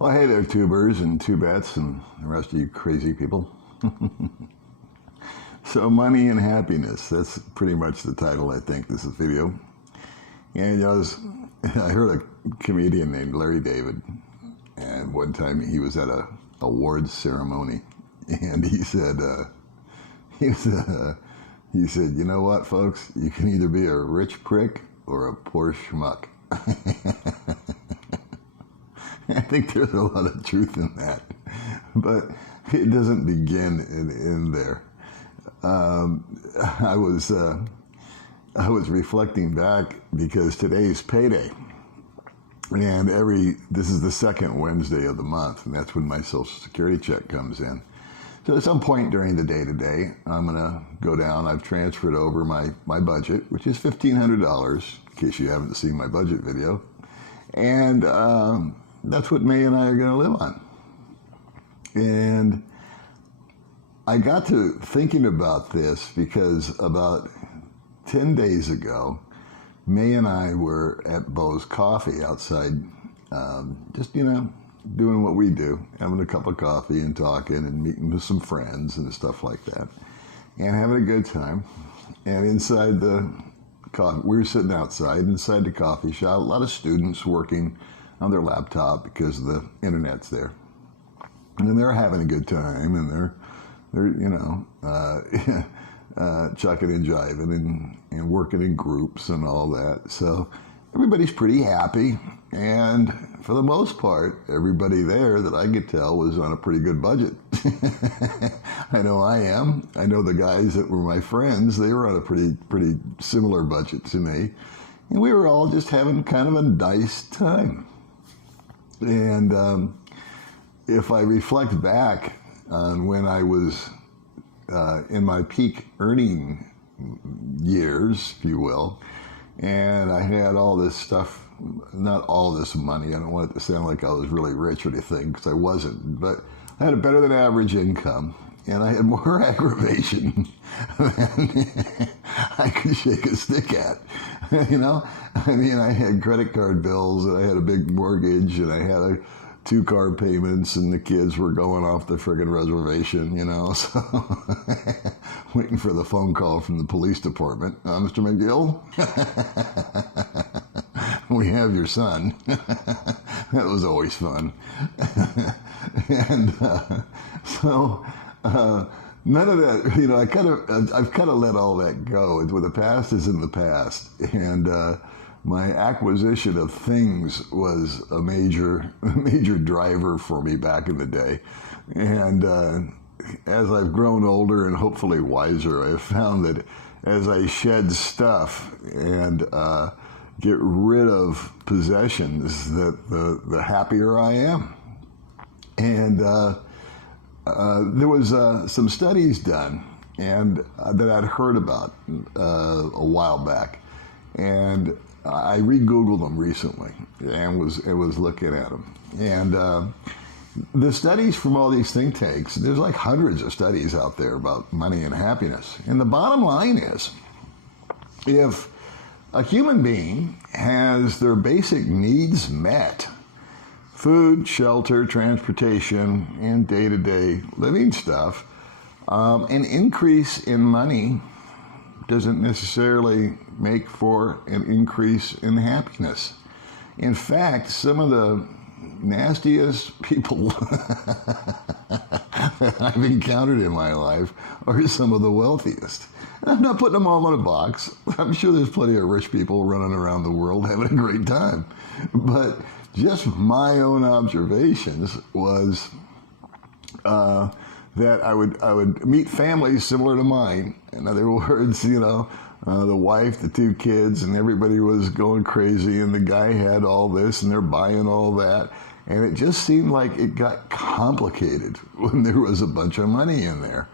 Well, hey there, tubers and tubettes and the rest of you crazy people. So, money and happiness, that's pretty much the title, I think, this video. And I heard a comedian named Larry David, and one time he was at a awards ceremony, and he said, you know what, folks, you can either be a rich prick or a poor schmuck. I think there's a lot of truth in that, but it doesn't begin in there. I was reflecting back because today's payday, and this is the second Wednesday of the month, and that's when my Social Security check comes in. So at some point during the day today, I'm gonna go down. I've transferred over my budget, which is $1,500, in case you haven't seen my budget video, and that's what May and I are going to live on. And I got to thinking about this because about 10 days ago, May and I were at Bo's Coffee outside, just, doing what we do, having a cup of coffee and talking and meeting with some friends and stuff like that, and having a good time. And inside the coffee, we were sitting outside inside the coffee shop, a lot of students working on their laptop because the internet's there, and they're having a good time, and they're chucking and jiving and working in groups and all that. So everybody's pretty happy, and for the most part, everybody there that I could tell was on a pretty good budget. I know I am. I know the guys that were my friends, they were on a pretty similar budget to me, and we were all just having kind of a nice time. And if I reflect back on when I was in my peak earning years, if you will, and I had all this stuff, not all this money, I don't want it to sound like I was really rich or anything, because I wasn't, but I had a better than average income, and I had more aggravation than I could shake a stick at. I had credit card bills, and I had a big mortgage, and I had 2 car payments, and the kids were going off the friggin' reservation, so waiting for the phone call from the police department. Mr. McGill, we have your son. That was always fun. And so none of that, I've kind of let all that go. The past is in the past, and my acquisition of things was a major driver for me back in the day. And as I've grown older and hopefully wiser, I've found that as I shed stuff and get rid of possessions, that the happier I am. And there was some studies done and that I'd heard about a while back, and I re-Googled them recently and was looking at them. And the studies from all these think tanks, there's like hundreds of studies out there about money and happiness. And the bottom line is, if a human being has their basic needs met, food, shelter, transportation, and day-to-day living stuff, an increase in money doesn't necessarily make for an increase in happiness. In fact, some of the nastiest people that I've encountered in my life are some of the wealthiest. And I'm not putting them all in a box. I'm sure there's plenty of rich people running around the world having a great time. But just my own observations was that I would meet families similar to mine. In other words, the wife, the 2 kids, and everybody was going crazy, and the guy had all this, and they're buying all that. And it just seemed like it got complicated when there was a bunch of money in there.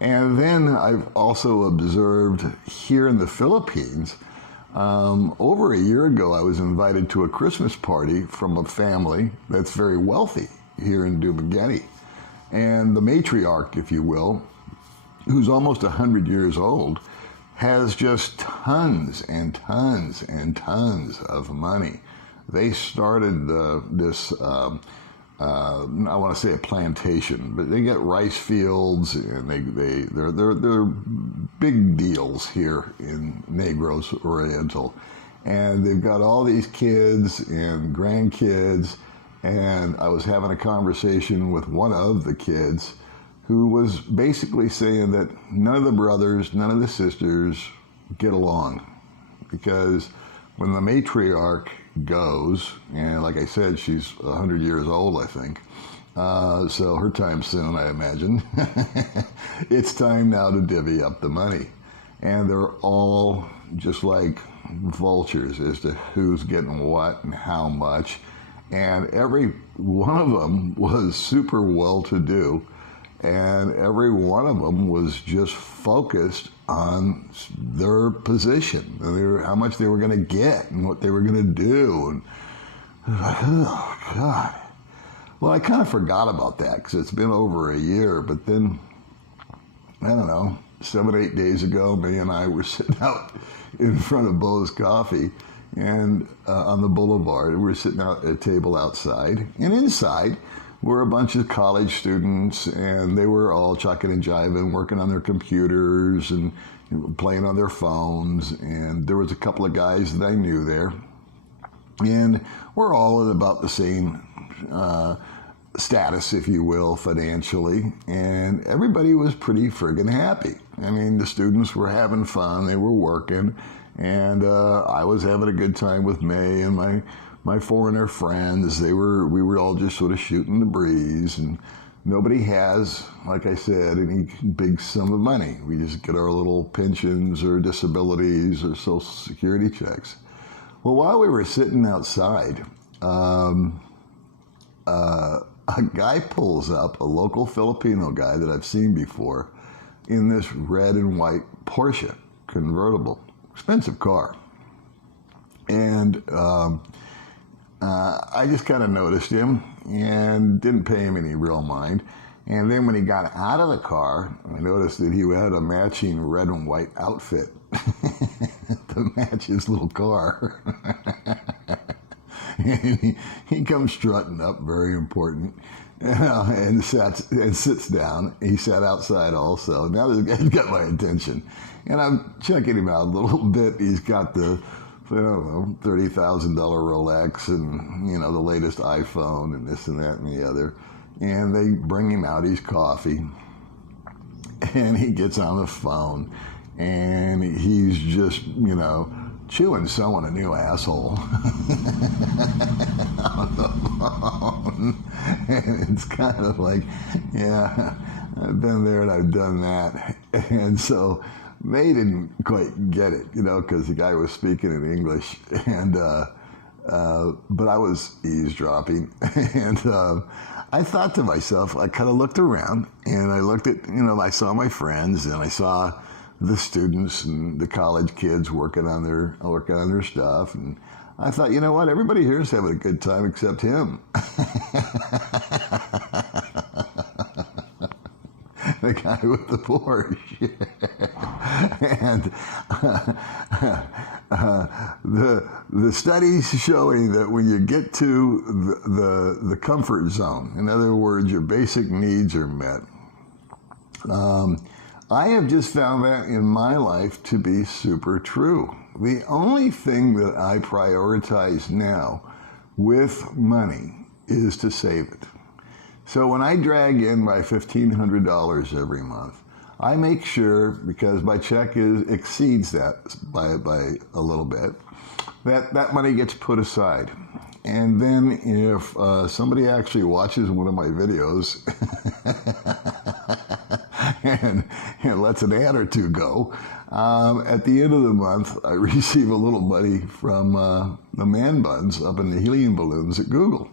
And then I've also observed here in the Philippines, over a year ago, I was invited to a Christmas party from a family that's very wealthy here in Dumaguete. And the matriarch, if you will, who's almost 100 years old, has just tons and tons and tons of money. They started this I want to say a plantation, but they get rice fields, and they're big deals here in Negros Oriental, and they've got all these kids and grandkids. And I was having a conversation with one of the kids who was basically saying that none of the brothers, none of the sisters get along, because when the matriarch goes, and like I said, she's 100 years old, I think, so her time's soon, I imagine. It's time now to divvy up the money. And they're all just like vultures as to who's getting what and how much. And every one of them was super well-to-do, and every one of them was just focused on their position, how much they were going to get and what they were going to do. And oh, God. Well, I kind of forgot about that because it's been over a year, but then, I don't know, 7 or 8 days ago, May and I were sitting out in front of Bo's Coffee, and on the boulevard, we were sitting out at a table outside, and inside were a bunch of college students, and they were all chucking and jiving, working on their computers and playing on their phones. And there was a couple of guys that I knew there, and we're all at about the same status, if you will, financially, and everybody was pretty friggin' happy. I mean, the students were having fun, they were working, and I was having a good time with May and my foreigner friends. We were all just sort of shooting the breeze, and nobody has, like I said, any big sum of money. We just get our little pensions or disabilities or Social Security checks. Well, while we were sitting outside, a guy pulls up, a local Filipino guy that I've seen before, in this red and white Porsche convertible, expensive car. And I just kind of noticed him and didn't pay him any real mind. And then when he got out of the car, I noticed that he had a matching red and white outfit to match his little car. And he comes strutting up, very important, and sits down. He sat outside also. Now this guy's got my attention. And I'm checking him out a little bit. He's got the, I don't know, $30,000 Rolex and, the latest iPhone and this and that and the other. And they bring him out his coffee. And he gets on the phone. And he's just, chewing someone a new asshole on the phone. And it's kind of like, yeah, I've been there and I've done that. And so they didn't quite get it, because the guy was speaking in English, and but I was eavesdropping. And I thought to myself, I kind of looked around, and I looked at, I saw my friends, and I saw the students and the college kids working on their stuff, and I thought, you know what, everybody here is having a good time except him. The guy with the Porsche. And the studies showing that when you get to the comfort zone, in other words, your basic needs are met, I have just found that in my life to be super true. The only thing that I prioritize now with money is to save it. So when I drag in my $1,500 every month, I make sure, because my check exceeds that by a little bit, that money gets put aside. And then if somebody actually watches one of my videos and lets an ad or two go, at the end of the month, I receive a little money from the man buns up in the helium balloons at Google.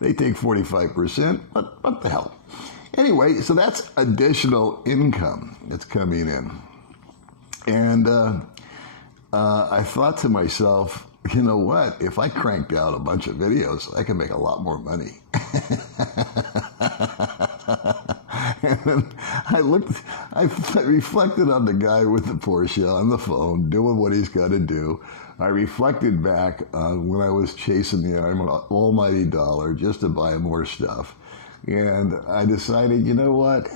They take 45%, but what the hell? Anyway, so that's additional income that's coming in. And I thought to myself, you know what? If I cranked out a bunch of videos, I could make a lot more money. And then I reflected on the guy with the Porsche on the phone, doing what he's got to do. I reflected back on when I was chasing the almighty dollar just to buy more stuff. And I decided, you know what?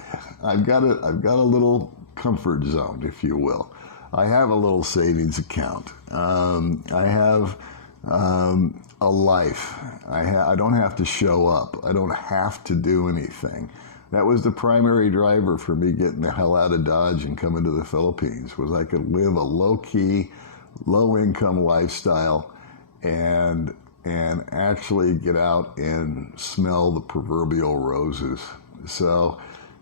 I've got a little comfort zone, if you will. I have a little savings account. I have a life. I don't have to show up. I don't have to do anything. That was the primary driver for me getting the hell out of Dodge and coming to the Philippines, was I could live a low-key, low-income lifestyle and actually get out and smell the proverbial roses. So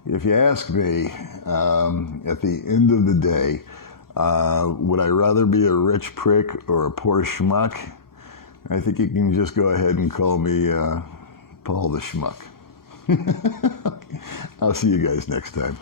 if you ask me, at the end of the day, would I rather be a rich prick or a poor schmuck? I think you can just go ahead and call me Paul the Schmuck. I'll see you guys next time.